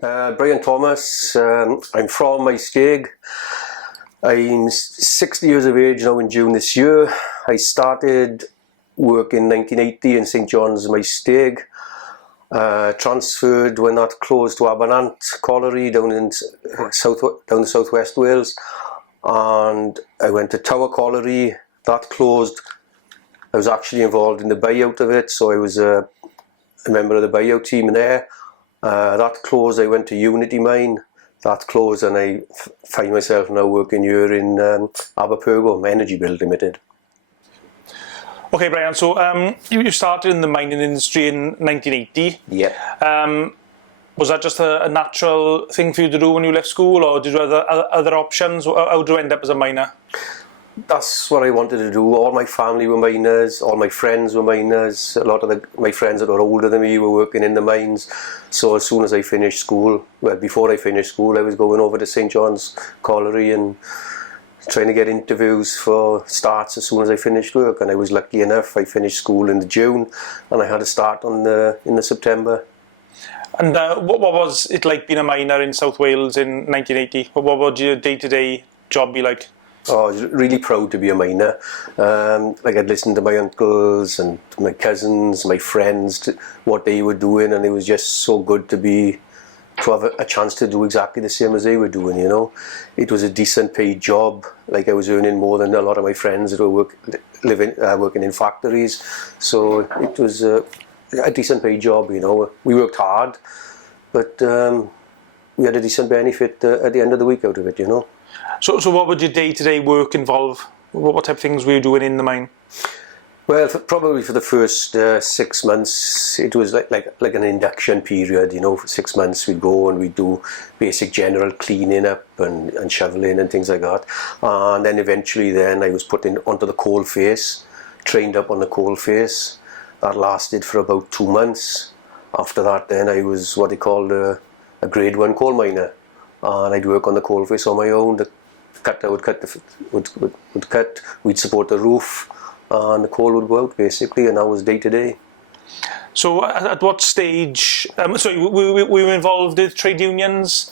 Brian Thomas, I'm from Maesteg. I'm 60 years of age now in June this year. I started work in 1980 in St John's, Maesteg. Transferred when that closed to Abernant Colliery down in southwest Wales, and I went to Tower Colliery. That closed. I was actually involved in the buyout of it, so I was a member of the buyout team there. That closed. I went to Unity Mine. That closed, and I find myself now working here in Aberpergo, Energy Build Limited. Okay, Brian, so you started in the mining industry in 1980. Yeah. Was that just a natural thing for you to do when you left school, or did you have other options? How did you end up as a miner? That's what I wanted to do. All my family were miners, all my friends were miners. A lot of my friends that were older than me were working in the mines. So as soon as I finished school, well, before I finished school, I was going over to St John's Colliery and trying to get interviews for starts as soon as I finished work. And I was lucky enough, I finished school in June and I had a start in the September. And what was it like being a miner in South Wales in 1980? What would your day-to-day job be like? Oh, I was really proud to be a miner. Like I'd listen to my uncles and my cousins, my friends, what they were doing, and it was just so good to have a chance to do exactly the same as they were doing, you know. It was a decent paid job. Like I was earning more than a lot of my friends that were working in factories. So it was a decent paid job, you know. We worked hard, but we had a decent benefit at the end of the week out of it, you know. So what would your day-to-day work involve? What type of things were you doing in the mine? Well, probably for the first 6 months, it was like an induction period, you know. For 6 months we'd go and we'd do basic general cleaning up and shoveling and things like that. And then eventually I was put onto the coal face, trained up on the coal face. That lasted for about 2 months. After that then I was what they called a grade 1 coal miner. And I'd work on the coal face on my own. We'd support the roof, and the coal would go out basically, and that was day to day. So at what stage, were you involved with trade unions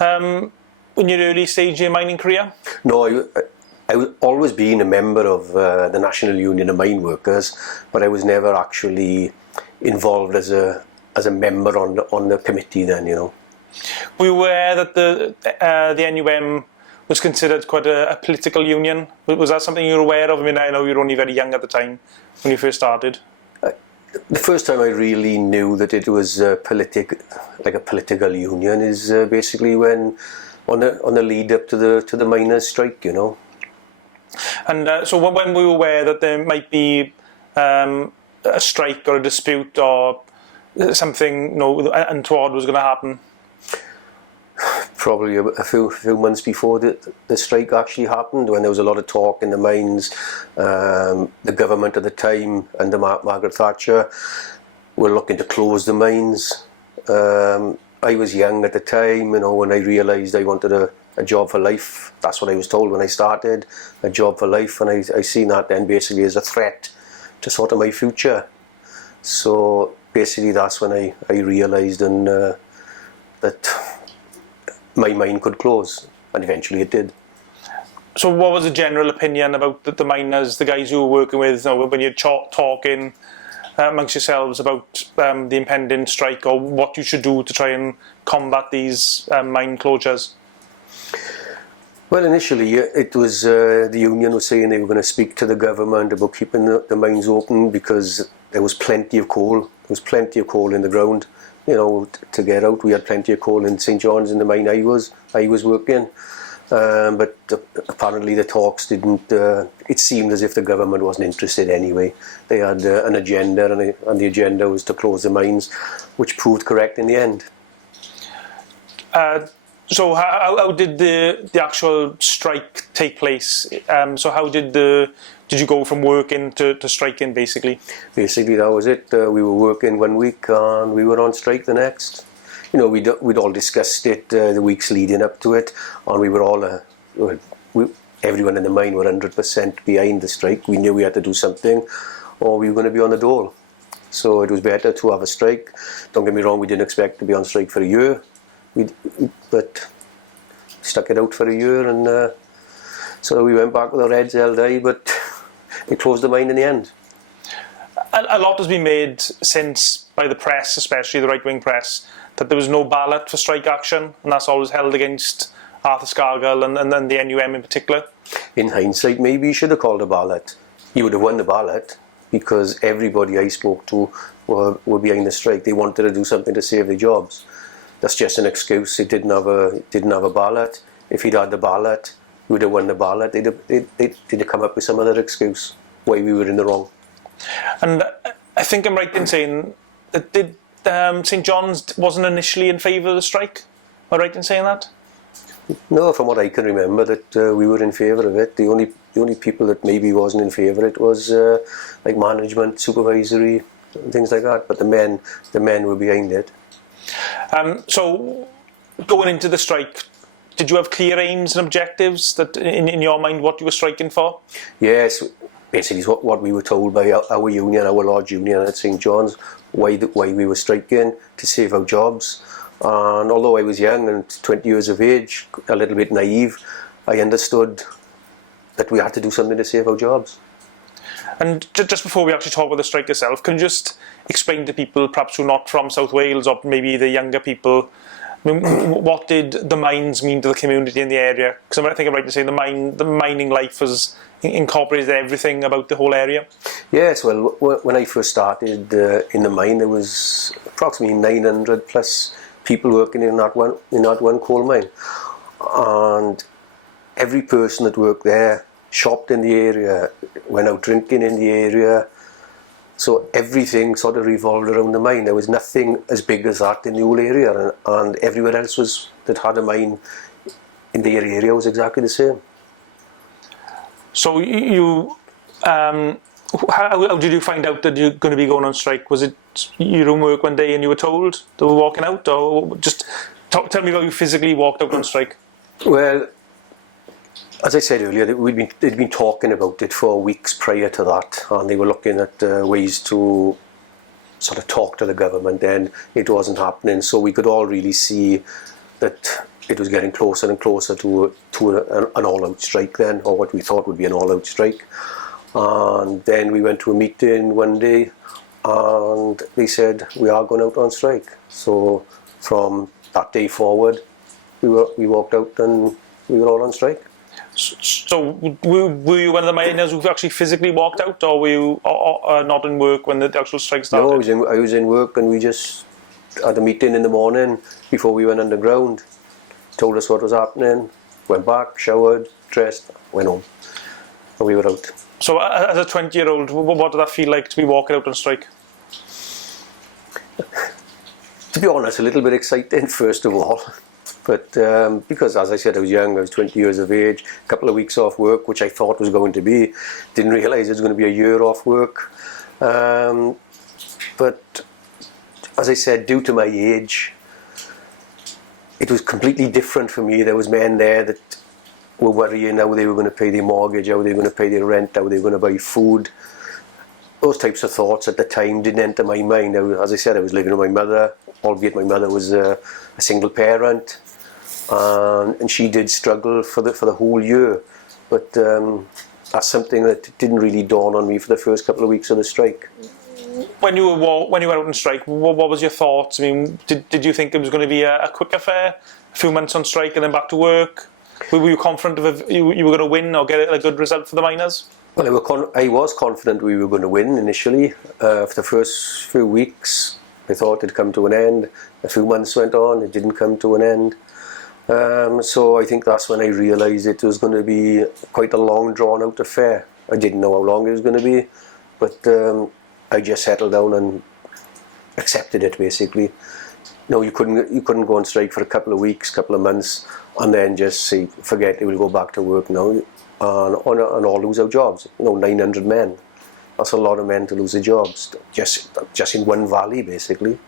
in your early stage of your mining career? No, I was always been a member of the National Union of Mine Workers, but I was never actually involved as a member on the committee then, you know. Were you aware that the NUM was considered quite a political union? Was that something you were aware of? I mean, I know you were only very young at the time when you first started. The first time I really knew that it was a political union is basically when on the lead up to the miners' strike, you know. And so when were you aware that there might be a strike or a dispute or something, untoward was going to happen? Probably a few months before the strike actually happened, when there was a lot of talk in the mines. The government at the time, under Margaret Thatcher, were looking to close the mines. I was young at the time, you know, when I realised I wanted a job for life. That's what I was told when I started, a job for life, and I seen that then basically as a threat to sort of my future. So basically that's when I realised that my mine could close, and eventually it did. So what was the general opinion about the miners, the guys you were working with, when you're talking amongst yourselves about the impending strike, or what you should do to try and combat these mine closures? Well, initially it was the union was saying they were going to speak to the government about keeping the mines open because there was plenty of coal. There was plenty of coal in the ground, you know, to get out. We had plenty of coal in St John's in the mine I was working, but apparently the talks didn't. It seemed as if the government wasn't interested anyway. They had an agenda, and the agenda was to close the mines, which proved correct in the end. So how did the actual strike take place? So how did you go from working to striking, basically? Basically, that was it. We were working 1 week and we were on strike the next. You know, we'd all discussed it the weeks leading up to it, and we were all, everyone in the mine were 100% behind the strike. We knew we had to do something, or we were going to be on the dole. So it was better to have a strike. Don't get me wrong, we didn't expect to be on strike for a year. But stuck it out for a year, and so we went back with our heads held high, but it closed the mine in the end. A lot has been made since, by the press, especially the right-wing press, that there was no ballot for strike action, and that's always held against Arthur Scargill and then the NUM in particular. In hindsight, maybe he should have called a ballot. He would have won the ballot, because everybody I spoke to were behind the strike. They wanted to do something to save their jobs. That's just an excuse. They didn't have a ballot. If he'd had the ballot, he would have won the ballot. They'd have come up with some other excuse why we were in the wrong. And I think I'm right in saying that St John's wasn't initially in favour of the strike. Am I right in saying that? No, from what I can remember, that we were in favour of it. The only people that maybe wasn't in favour of it was like management, supervisory, and things like that. But the men were behind it. So going into the strike, did you have clear aims and objectives that in your mind what you were striking for? Yes, basically it's what we were told by our union, our lodge union at St John's, why we were striking, to save our jobs. And although I was young and 20 years of age, a little bit naive, I understood that we had to do something to save our jobs. And just before we actually talk about the strike itself, can you just explain to people, perhaps who are not from South Wales, or maybe the younger people, I mean, what did the mines mean to the community in the area? Because I think I'm right to say the mining life has incorporated everything about the whole area. Yes, well, when I first started in the mine, there was approximately 900 plus people working in that one coal mine, and every person that worked there shopped in the area, went out drinking in the area. So everything sort of revolved around the mine. There was nothing as big as that in the whole area, and everywhere else that had a mine in their area was exactly the same. So you, how did you find out that you're going to be going on strike? Was it you don't work one day and you were told they were walking out, or just tell me how you physically walked out on strike? Well, as I said earlier, they'd been talking about it for weeks prior to that, and they were looking at ways to sort of talk to the government, and it wasn't happening. So we could all really see that it was getting closer and closer to an all-out strike then, or what we thought would be an all-out strike. And then we went to a meeting one day, and they said, we are going out on strike. So from that day forward, we walked out and we were all on strike. So were you one of the miners who actually physically walked out, or were you not in work when the actual strike started? No, I was in work, and we just had a meeting in the morning before we went underground. Told us what was happening, went back, showered, dressed, went home, and we were out. So as a 20-year-old, what did that feel like to be walking out on strike? To be honest, a little bit exciting first of all. But because, as I said, I was young, I was 20 years of age, a couple of weeks off work, which I thought was going to be. Didn't realise it was going to be a year off work. But as I said, due to my age, it was completely different for me. There was men there that were worrying how they were going to pay their mortgage, how they were going to pay their rent, how they were going to buy food. Those types of thoughts at the time didn't enter my mind. As I said, I was living with my mother, albeit my mother was a single parent. And she did struggle for the whole year, but that's something that didn't really dawn on me for the first couple of weeks of the strike. When you were out on strike, what was your thoughts? I mean, did you think it was going to be a quick affair, a few months on strike and then back to work? Were you confident you were going to win or get a good result for the miners? Well, I was confident we were going to win initially. For the first few weeks, I thought it'd come to an end. A few months went on, it didn't come to an end. So I think that's when I realised it was going to be quite a long, drawn-out affair. I didn't know how long it was going to be, but I just settled down and accepted it, basically. No, you couldn't go on strike for a couple of weeks, couple of months, and then just say, forget it, we'll go back to work now, and all lose our jobs. 900 men. That's a lot of men to lose their jobs, just in one valley, basically.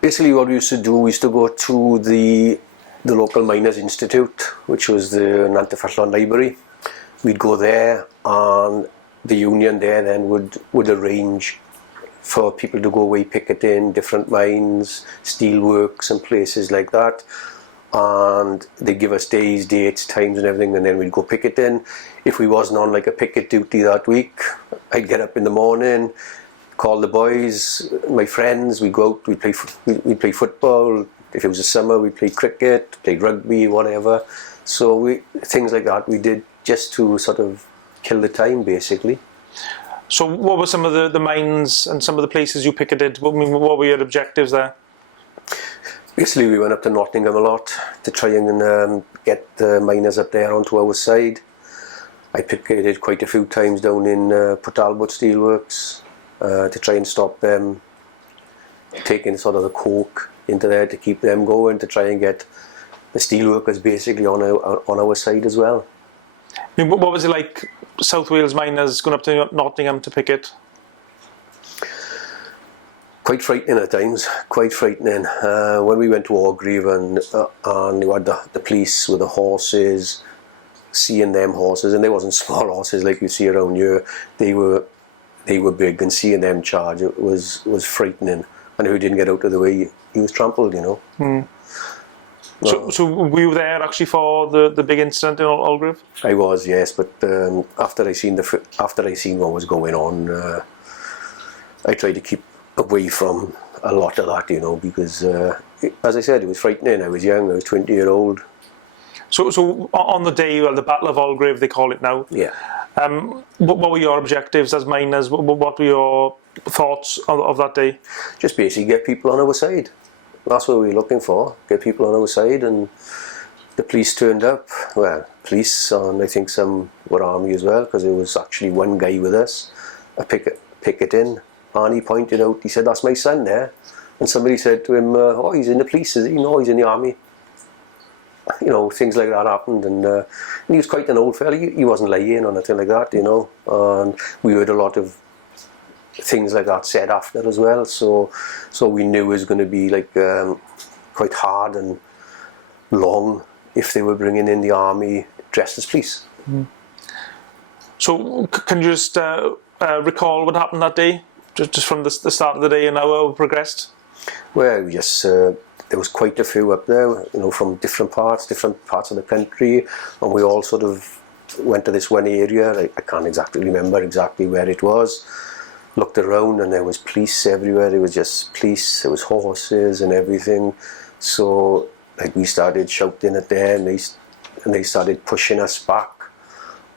Basically what we used to do, we used to go to the local Miners Institute, which was the Nantafallon Library. We'd go there, and the union there then would arrange for people to go away picketing, different mines, steelworks and places like that. And they'd give us days, dates, times and everything, and then we'd go picketing. If we wasn't on like a picket duty that week, I'd get up in the morning, call the boys, my friends, we'd go out, we'd play football. If it was a summer, we'd play cricket, play rugby, whatever. So things like that we did just to sort of kill the time, basically. So what were some of the mines and some of the places you picketed? What were your objectives there? Basically, we went up to Nottingham a lot to try and get the miners up there onto our side. I picketed quite a few times down in Port Talbot Steelworks to try and stop them taking sort of the coke into there, to keep them going, to try and get the steelworkers basically on our side as well. I mean, what was it like, South Wales miners going up to Nottingham to picket? Quite frightening at times, quite frightening. When we went to Orgreave and you had the police with the horses, seeing them horses, and they wasn't small horses like you see around here, they were big, and seeing them charge, it was frightening. And who didn't get out of the way, he was trampled, you know. Mm. So were you there actually for the big incident in Orgreave? I was, yes, but after I seen what was going on, I tried to keep away from a lot of that, you know, because as I said, it was frightening. I was young, I was 20-year-old. So on the day, well, the Battle of Orgreave, they call it now. Yeah. What were your objectives as miners? What were your thoughts of that day? Just basically get people on our side. That's what we were looking for, get people on our side, and the police turned up. Well, police, and I think some were army as well, because there was actually one guy with us, a picketing, and he pointed out, he said, "That's my son there." And somebody said to him, "Oh, he's in the police, is he?" "No, he's in the army." You know, things like that happened, and he was quite an old fella. He wasn't lying or anything like that, you know, and we heard a lot of things like that said after as well, so we knew it was going to be like quite hard and long if they were bringing in the army dressed as police. Mm. So can you just recall what happened that day, just from the start of the day and how it progressed? Well, yes, there was quite a few up there, you know, from different parts of the country, and we all sort of went to this one area. I can't exactly remember exactly where it was. Looked around and there was police everywhere. It was just police, there was horses and everything. So like we started shouting at them, and they started pushing us back.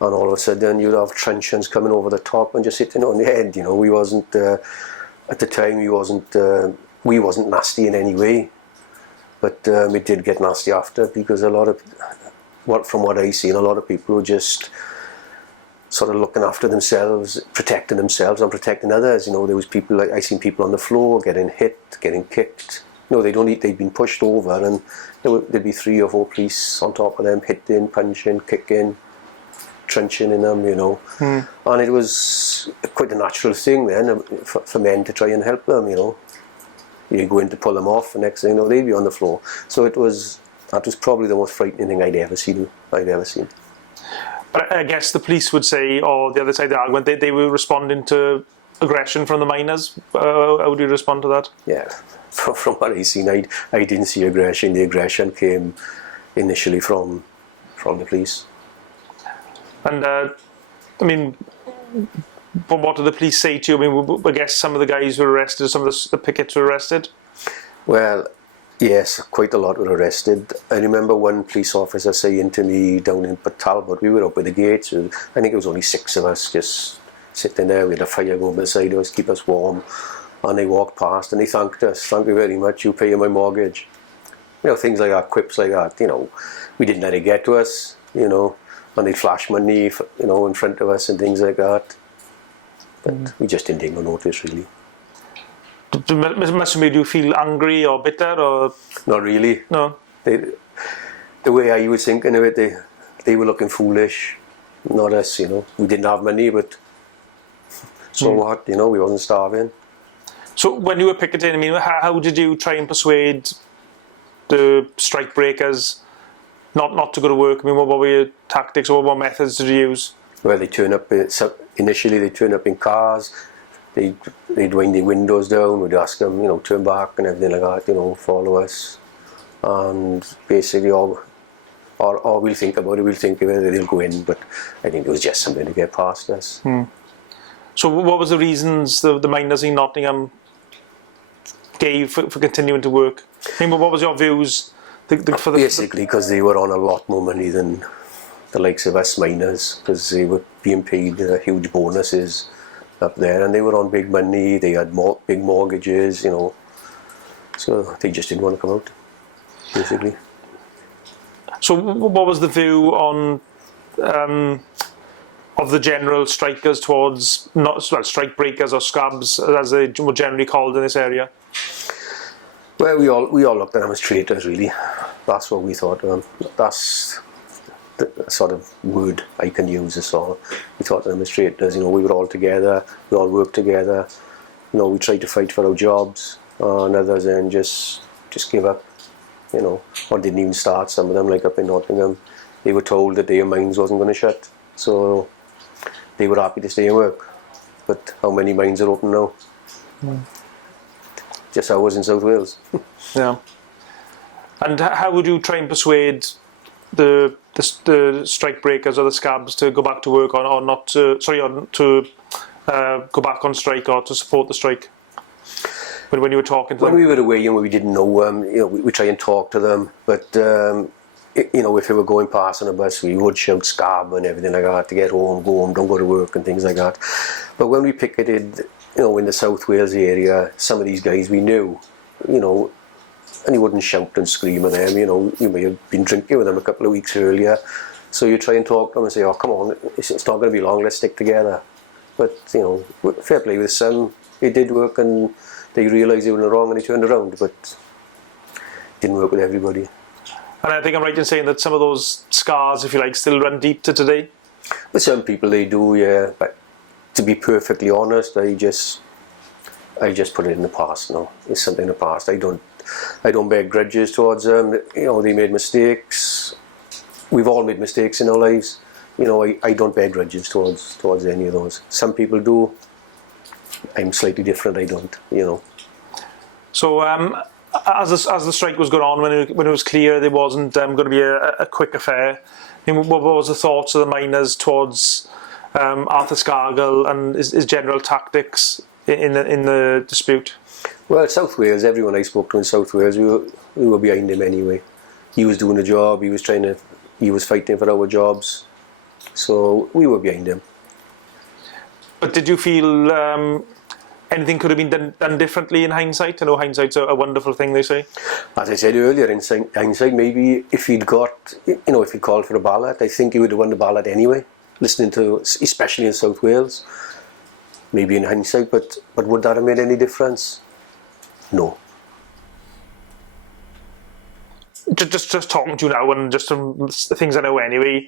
And all of a sudden you'd have truncheons coming over the top and just hitting on the head. You know, we wasn't at the time we wasn't nasty in any way, but it did get nasty after, because from what I seen, a lot of people were just sort of looking after themselves, protecting themselves and protecting others. You know, there was people, like I seen people on the floor getting hit, getting kicked. No, they'd been pushed over, and there'd be 3 or 4 police on top of them, hitting, punching, kicking, trunching in them, you know. Mm. And it was quite a natural thing then for men to try and help them, you know. You go in to pull them off, and next thing you know, they'd be on the floor. So that was probably the most frightening thing I'd ever seen. But I guess the police would say, or the other side of the argument, they were responding to aggression from the miners. How would you respond to that? Yeah, from what I seen, I didn't see aggression. The aggression came initially from the police. And I mean, what did the police say to you? I mean, I guess some of the guys were arrested, some of the pickets were arrested. Well, yes, quite a lot were arrested. I remember one police officer saying to me down in Port Talbot, we were up at the gates, I think it was only 6 of us just sitting there, we had a fire going beside us, keep us warm, and they walked past and they thanked us, "Thank you very much, you pay my mortgage." You know, things like that, quips like that, you know. We didn't let it get to us, you know, and they'd flash money, you know, in front of us and things like that. But we just didn't take no notice, really. Must have made you feel angry or bitter, or? Not really. No. The way I was thinking of it, they were looking foolish, not us, you know. We didn't have money, but so what, you know, we wasn't starving. So when you were picketing, I mean, how did you try and persuade the strike breakers not to go to work? I mean, what were your tactics, or what methods did you use? Well, initially they turned up in cars, they'd wind their windows down. We'd ask them, turn back and everything like that. Follow us, and basically or we'll think about it. We'll think of it. They'll go in, but I think it was just something to get past us. So what was the reasons the miners in Nottingham gave for continuing to work? I mean, what was your views? Basically, because they were on a lot more money than the likes of us miners, because they were being paid huge bonuses up there, and they were on big money. They had big mortgages, so they just didn't want to come out, basically. So what was the view on of the general strikers towards strike breakers or scabs, as they were generally called in this area? Well, we all looked at them as traitors, really. That's what we thought of them. That's the sort of word I can use. We thought of them as traitors. We were all together. We all worked together. We tried to fight for our jobs, and others then just give up. Or didn't even start. Some of them, like up in Nottingham, they were told that their mines wasn't going to shut, so they were happy to stay and work. But how many mines are open now? Just ours in South Wales. Yeah. And how would you try and persuade the strike breakers or the scabs to go back to work or not to go back on strike or to support the strike? When you were talking to them? When we were away and we didn't know, we try and talk to them. But if we were going past on a bus, we would shout scab and everything like that to get home, go home, don't go to work and things like that. But when we picketed, in the South Wales area, some of these guys we knew, and you wouldn't shout and scream at them. You may have been drinking with them a couple of weeks earlier, so you try and talk to them and say, "Oh, come on, it's not going to be long. Let's stick together." But fair play with some, it did work, and they realised they were wrong and they turned around. But it didn't work with everybody. And I think I'm right in saying that some of those scars, if you like, still run deep to today. But some people they do, yeah. But to be perfectly honest, I just put it in the past now. It's something in the past. I don't bear grudges towards them. They made mistakes. We've all made mistakes in our lives. I don't bear grudges towards any of those. Some people do. I'm slightly different. I don't. So as the strike was going on, when it was clear there wasn't going to be a quick affair, what was the thoughts of the miners towards Arthur Scargill and his general tactics in the dispute? Well, South Wales, everyone I spoke to in South Wales, we were behind him anyway. He was doing a job. He was fighting for our jobs, so we were behind him. But did you feel anything could have been done differently in hindsight? I know hindsight's a wonderful thing, they say. As I said earlier, in hindsight, maybe if he'd called for a ballot, I think he would have won the ballot anyway. Listening to, especially in South Wales, maybe in hindsight, but would that have made any difference? No. Just talking to you now, and just some things I know anyway,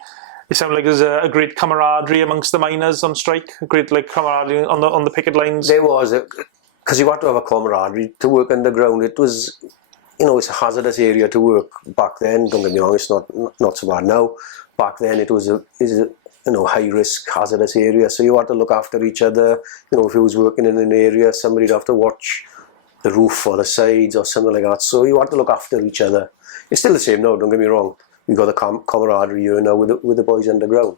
it sounds like there's a great camaraderie amongst the miners on strike, a great camaraderie on the picket lines. There was, because you had to have a camaraderie to work underground. It was, it's a hazardous area to work back then. Don't get me wrong, it's not so bad now. Back then it was a high risk, hazardous area, so you had to look after each other. If you was working in an area, somebody'd have to watch the roof or the sides or something like that, so you had to look after each other. It's still the same now, don't get me wrong. We've got the camaraderie here now with the boys underground.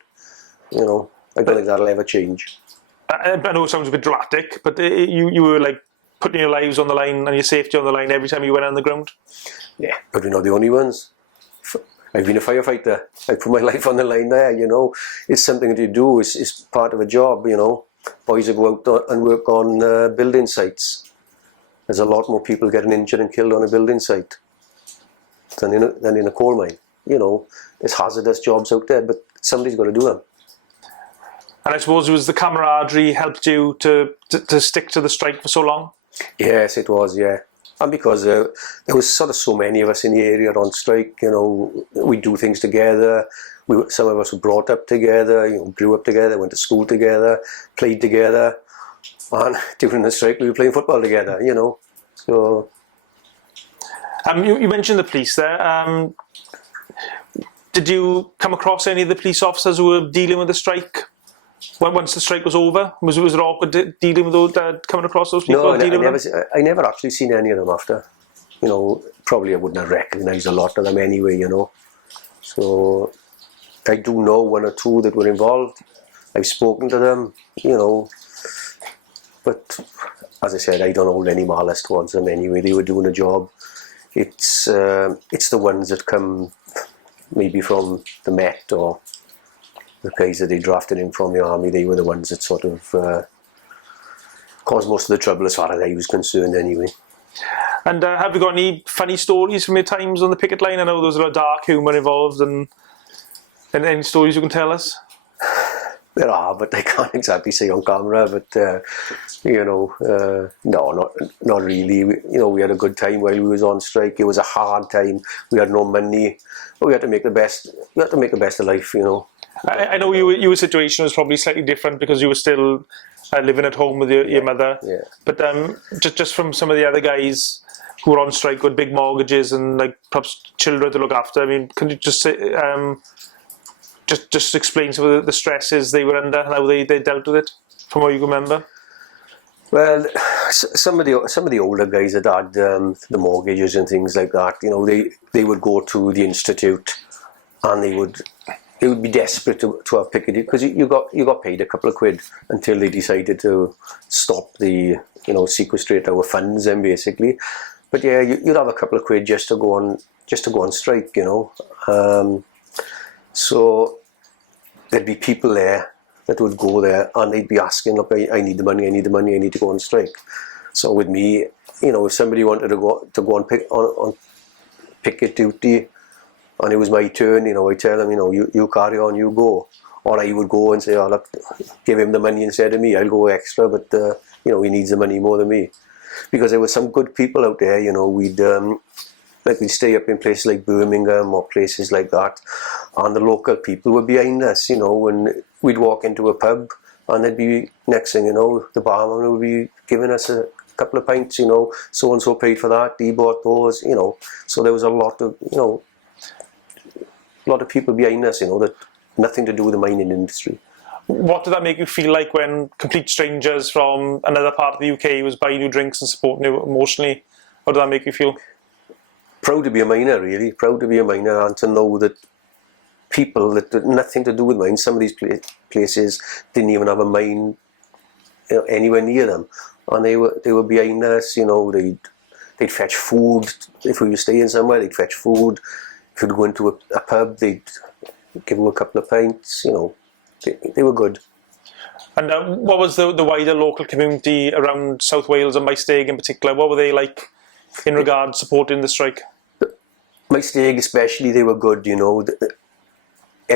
I don't think that'll ever change. I know it sounds a bit dramatic, but you were like putting your lives on the line and your safety on the line every time you went underground? Yeah, but we're not the only ones. I've been a firefighter. I put my life on the line there, It's something that you do. It's part of a job, Boys that go out and work on building sites. There's a lot more people getting injured and killed on a building site than in a coal mine. There's hazardous jobs out there, but somebody's got to do them. And I suppose it was the camaraderie helped you to stick to the strike for so long? Yes, it was, yeah. And because there was sort of so many of us in the area on strike, we do things together. Some of us were brought up together, grew up together, went to school together, played together. And during the strike, we were playing football together, So. You mentioned the police there. Did you come across any of the police officers who were dealing with the strike Once the strike was over, was it awkward dealing with those, coming across those people? No, dealing with them? I never actually seen any of them after. You know, probably I wouldn't have recognised a lot of them anyway, you know. So I do know one or two that were involved. I've spoken to them, you know. But as I said, I don't hold any malice towards them anyway. They were doing a job. It's the ones that come maybe from the Met or the guys that they drafted in from the army. They were the ones that sort of caused most of the trouble as far as I was concerned anyway. And have you got any funny stories from your times on the picket line? I know there was a lot of dark humour involved, and any stories you can tell us? There are, but I can't exactly say on camera. But you know, no, not really. We had a good time while we was on strike. It was a hard time. We had no money, but we had to make the best. We had to make the best of life, you know. I know your situation was probably slightly different because you were still living at home with your mother. Yeah. But just from some of the other guys who were on strike with big mortgages and like perhaps children to look after. I mean, can you just say, just explain some of the stresses they were under and how they dealt with it, from what you remember? Well, some of the older guys that had the mortgages and things like that, you know, they would go to the institute and they would be desperate to have picketed because you got paid a couple of quid until they decided to stop the, you know, sequestrate our funds and basically. But yeah, you'd have a couple of quid just to go on strike, you know. So there'd be people there that would go there and they'd be asking, look, I need the money, I need to go on strike. So with me, you know, if somebody wanted to go on picket duty and it was my turn, you know, I'd tell them, you know, you carry on, you go. Or I would go and say, oh, look, give him the money instead of me, I'll go extra, but, you know, he needs the money more than me. Because there were some good people out there, you know, we'd stay up in places like Birmingham or places like that, and the local people were behind us, you know, when we'd walk into a pub and they'd be, next thing you know, the barman would be giving us a couple of pints, you know, so-and-so paid for that, he bought those, you know, so there was a lot of people behind us, you know, that nothing to do with the mining industry. What did that make you feel like when complete strangers from another part of the UK was buying you drinks and supporting you emotionally? How did that make you feel? Proud to be a miner, really. Proud to be a miner and to know that people that had nothing to do with mines, some of these places didn't even have a mine, you know, anywhere near them. And they were behind us, you know, they'd fetch food. If we were staying somewhere, they'd fetch food. If you'd go into a pub, they'd give you a couple of pints, you know. They were good. And what was the wider local community around South Wales and Maesteg in particular? What were they like in regard to supporting the strike? Maesteg especially, they were good, you know. I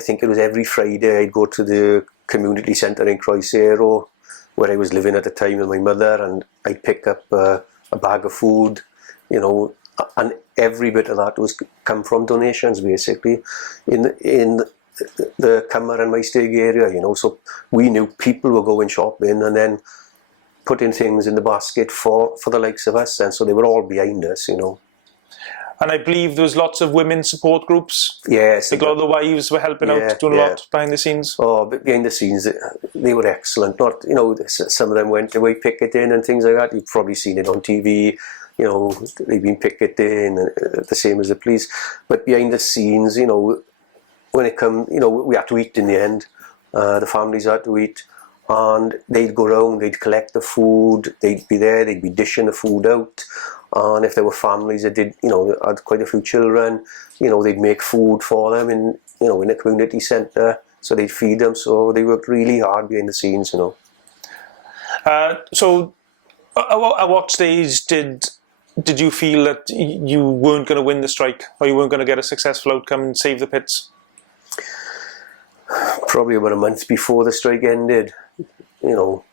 think it was every Friday I'd go to the community centre in Croesero where I was living at the time with my mother, and I'd pick up a bag of food, you know, and every bit of that was come from donations basically in the Cummer and Maesteg area, you know, so we knew people were going shopping and then putting things in the basket for the likes of us, and so they were all behind us, you know. And I believe there was lots of women support groups. Yes. A lot of the wives were helping out, doing a lot behind the scenes. Oh, but behind the scenes, they were excellent. Not, you know, some of them went away picketing and things like that. You've probably seen it on TV. You know, they've been picketing, the same as the police. But behind the scenes, you know, when it come, you know, we had to eat in the end. The families had to eat, and they'd go around, they'd collect the food, they'd be there, they'd be dishing the food out. And if there were families that did, you know, had quite a few children, you know, they'd make food for them in, you know, in a community centre, so they'd feed them. So they worked really hard behind the scenes, you know. So at what stage did you feel that you weren't going to win the strike, or you weren't going to get a successful outcome and save the pits? Probably about a month before the strike ended, you know,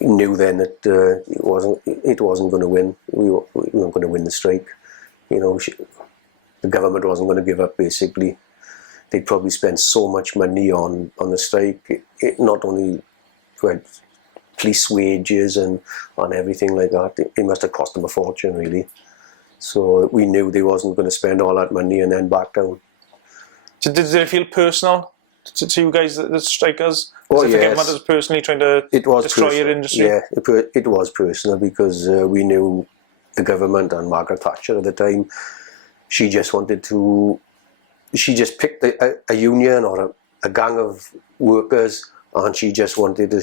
knew then that it wasn't going to win. We weren't going to win the strike. You know, the government wasn't going to give up. Basically, they'd probably spent so much money on the strike. It not only had police wages and on everything like that. It must have cost them a fortune, really. So we knew they wasn't going to spend all that money and then back down. Did it feel personal to you guys, the strikers? Oh, As if the government yes. was personally trying to destroy your industry? Yeah, it was personal because we knew the government and Margaret Thatcher at the time. She just wanted to. She just picked a union or a gang of workers, and she just wanted to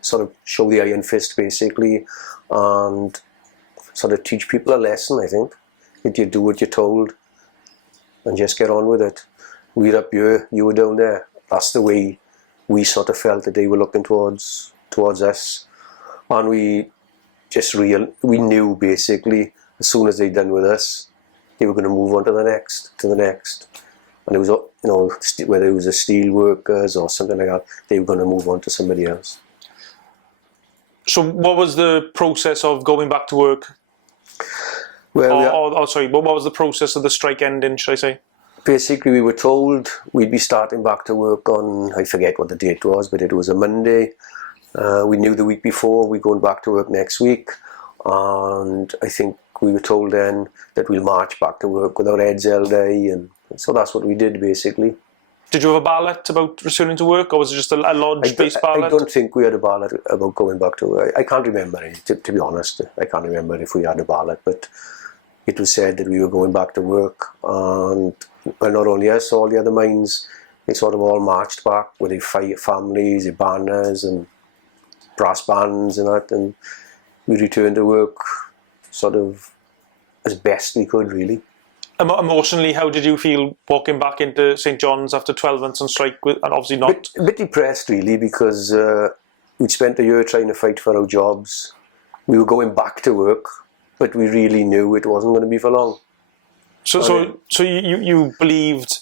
sort of show the iron fist, basically, and sort of teach people a lesson. I think that you do what you're told, and just get on with it. We're up here, you were down there. That's the way we sort of felt that they were looking towards us, and we knew basically as soon as they'd done with us, they were going to move on to the next, and it was, you know, whether it was the steel workers or something like that, they were going to move on to somebody else. So what was the process of going back to work? Well, what was the process of the strike ending, should I say? basically we were told we'd be starting back to work on, I forget what the date was, but it was a Monday. We knew the week before we're going back to work next week, and I think we were told then that we'll march back to work with our heads held high, and so that's what we did basically. Did you have a ballot about returning to work, or was it just a lodge-based ballot? I don't think we had a ballot about going back to work. I can't remember, to be honest. I can't remember if we had a ballot, but it was said that we were going back to work, and well, not only us, all the other mines, they sort of all marched back with their families, their banners and brass bands and that, and we returned to work sort of as best we could, really. Emotionally, how did you feel walking back into St John's after 12 months on strike, and obviously not... A bit depressed, really, because we'd spent a year trying to fight for our jobs. We were going back to work, but we really knew it wasn't going to be for long. So you believed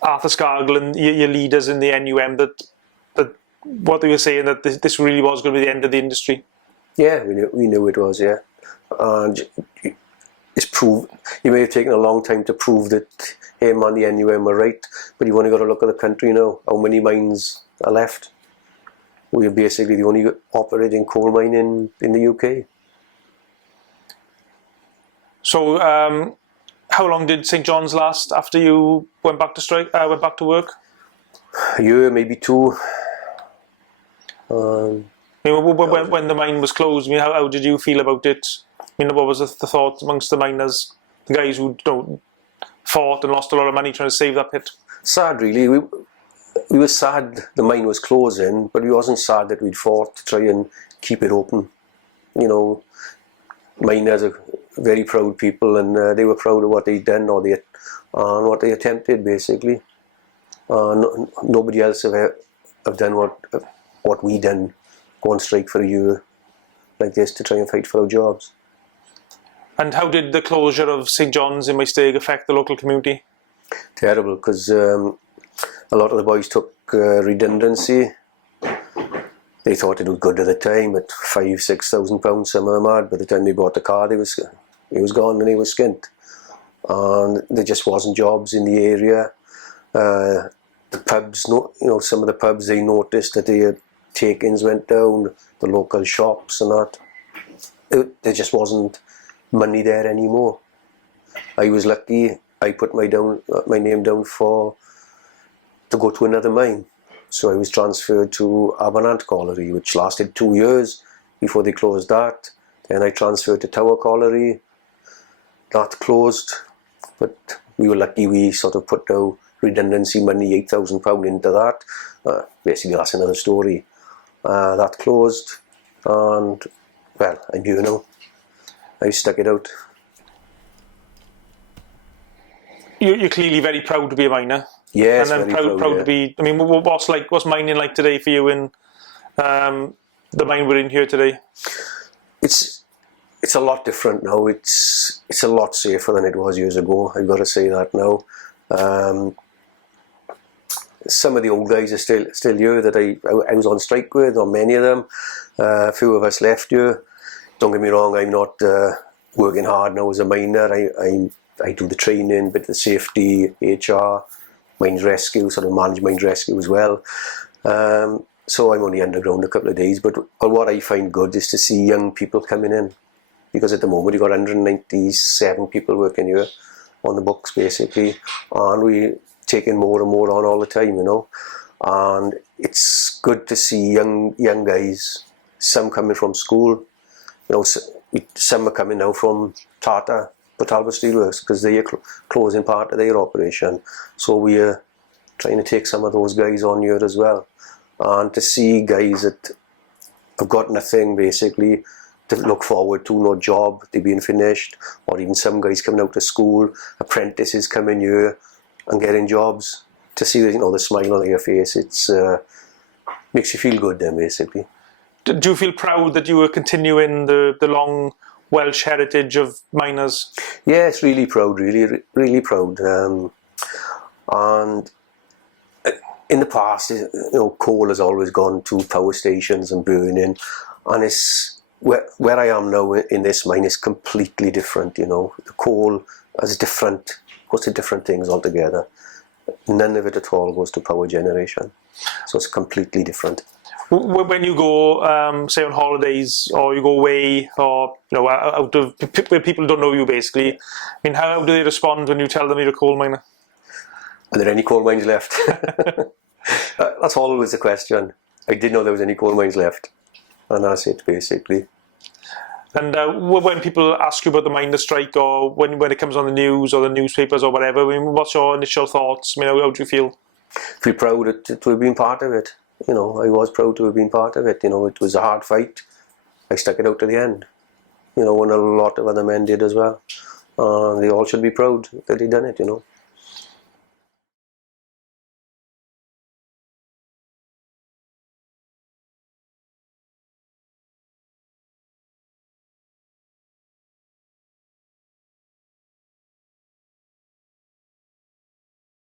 Arthur Scargill and your leaders in the NUM that what they were saying, that this really was going to be the end of the industry? Yeah, we knew it was, yeah. And it's proved. It may have taken a long time to prove that him and the NUM were right, but you've only got to look at the country now. How many mines are left? We are basically the only operating coal mine in the UK. So, how long did St John's last after you went back to work? A year, maybe two. When the mine was closed, I mean, how did you feel about it? I mean, what was the thought amongst the miners, the guys who fought and lost a lot of money trying to save that pit? Sad, really. We were sad the mine was closing, but we wasn't sad that we'd fought to try and keep it open. You know, miners are very proud people, and they were proud of what they'd done or what they attempted, basically. Nobody else have done what we done, go on strike for a year like this to try and fight for our jobs. And how did the closure of St John's in Maesteg affect the local community? Terrible, because a lot of the boys took redundancy. They thought it was good at the time, at £5,000–6,000 some of them had. By the time they bought the car, he was gone and he was skint. And there just wasn't jobs in the area. The pubs, some of the pubs, they noticed that their take-ins went down, the local shops and that. There just wasn't money there anymore. I was lucky. I put my name down to go to another mine. So I was transferred to Abernant Colliery, which lasted 2 years before they closed that. Then I transferred to Tower Colliery. That closed, but we were lucky. We sort of put our redundancy money, £8,000 into that. Basically, that's another story. That closed, and well, I'm here now. I stuck it out. You're clearly very proud to be a miner. Yes, and then very proud yeah. to be. I mean, what's mining like today for you in the mine we're in here today? It's a lot different now. It's a lot safer than it was years ago. I've got to say that now. Some of the old guys are still here that I was on strike with, or many of them. A few of us left here. Don't get me wrong, I'm not working hard now as a miner. I do the training, bit of the safety, HR, mines rescue, sort of manage mines rescue as well. So I'm only underground a couple of days, but what I find good is to see young people coming in, because at the moment you've got 197 people working here on the books basically, and we taking more and more on all the time, you know. And it's good to see young guys, some coming from school, you know, some are coming now from Tata, Talbot Steelworks, because they are closing part of their operation. So we are trying to take some of those guys on here as well. And to see guys that have got nothing basically to look forward to, no job, they've been finished, or even some guys coming out of school, apprentices coming here and getting jobs. To see, you know, the smile on your face, it's makes you feel good then basically. Do you feel proud that you were continuing the long Welsh heritage of miners? Yes, really proud, really proud. And in the past, you know, coal has always gone to power stations and burning, and it's where I am now in this mine is completely different. You know, the coal has goes to different things altogether. None of it at all goes to power generation, so it's completely different. When you go, say on holidays, or you go away, or you know, out of where people don't know you, basically, I mean, how do they respond when you tell them you're a coal miner? Are there any coal mines left? That's always the question. I didn't know there was any coal mines left, and that's it basically. And when people ask you about the miners' strike, or when it comes on the news or the newspapers or whatever, I mean, what's your initial thoughts? I mean, how do you feel? Feel proud to have been part of it. You know, I was proud to have been part of it. You know, it was a hard fight. I stuck it out to the end. You know, and a lot of other men did as well. They all should be proud that they done it, you know.